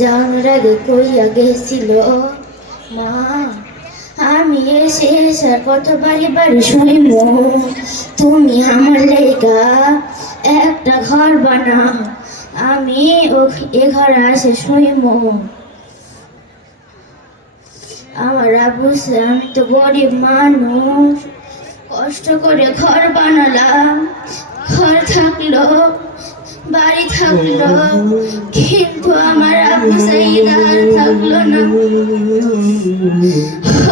যাওয়ার আগে কইয়া গেছিল মা, আমি এসে আসার পথ বাড়ি বাড়ি শুনিব, তুমি আমার লেগা একটা ঘর বানাও, আমি এ ঘরে আসে শুইব। আমার আব্বু আমি তো গরিব মানুষ, কষ্ট করে ঘর বানালাম, ঘর থাকলো, বাড়ি থাকলো, কিন্তু আমার আব্বু সাইদ আর থাকলো না।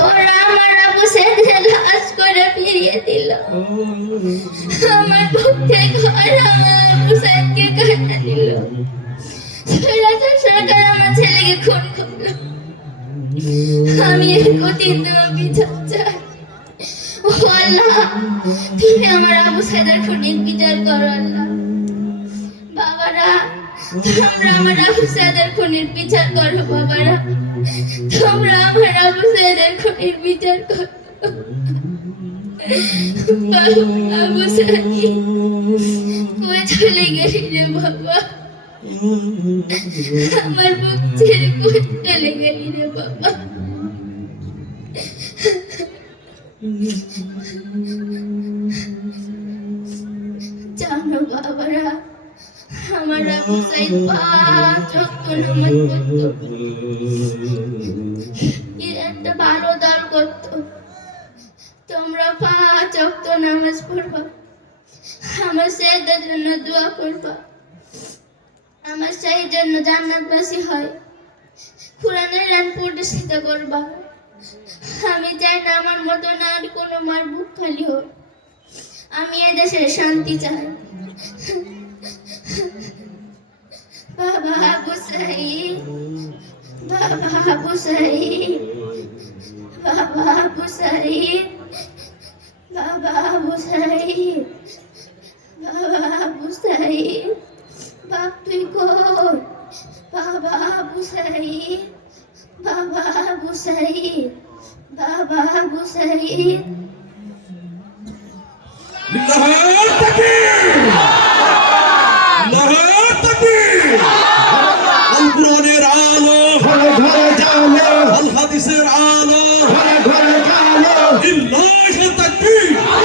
ওরা আমার আব্বু সাইদকে লাশ করে ফিরিয়ে দিল। আমার পক্ষে ঘর আমার আব্বু সাইদকে কাটা দিল। সরকার আমার ছেলেকে খুন করলো। আমি এর কঠিন বিচার চাই। ও আল্লাহ, তুমি আমার আবু সাইদের খুনির বিচার করো আল্লাহ। বাবারা, তোমরা আমার আবু সাইদের খুনির বিচার করো। বাবারা, তোমরা আমার আবু সাইদের খুনির বিচার করো। আবু সাইদ কই চলে গেলি রে বাবা? আমার বুক ছেড়ে কই চলে গেলি রে বাবা? জানো বাবারা, আমার আবু সাইদ 5 ওয়াক্ত নামাজ পড়তো, একটা ভালো দল করতো। তোমরা 5 ওয়াক্ত নামাজ পড়বা, আমার সাইদের জন্য দোয়া করবা, আমার সাইদের জন্য জান্নাতবাসী হয়, কোরআনের রান প্রতিষ্ঠিত করবা। আমি চাই না আমার মতো না আর কোনো মার বুক খালি হোক। আমি এদেশে শান্তি চাই। বাবা আবু সাইদ, বাবা আবু সাইদ, বাবা আবু সাইদ, বাবা আবু সাইদ, বাবা আবু সাইদ, বাপ তুই কই? বাবা আবু সাইদ, বাবা আবু সাইদ, বাবা আবু সাইদ।